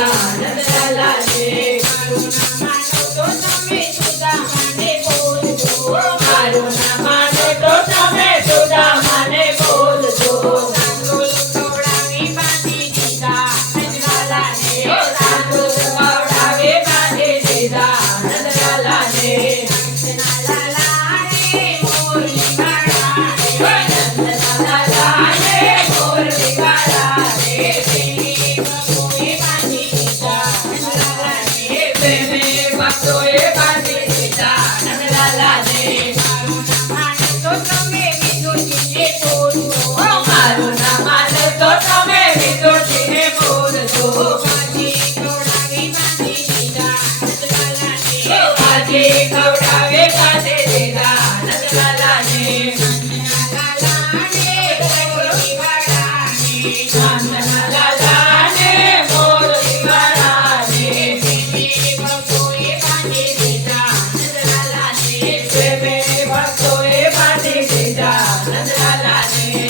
નંદલાલા ને મારું ના માનો તો તમે સુદામાને બોલજો તાંદૂળ ખવડાવી બાંધી દીધા નંદલાલા ને તાંદૂળ ખવડાવી બાંધી દીધા નંદલાલા ને મારું ના માને તો તમે વિદુરજીને બોલજો ભાજી ખવડાવી બાંધી દીધા નંદલાલા ને નંદલાલા ને મોરલી વાળાને પ્રેમે ભક્તોએ બાંધી દીધા નંદલાલા ને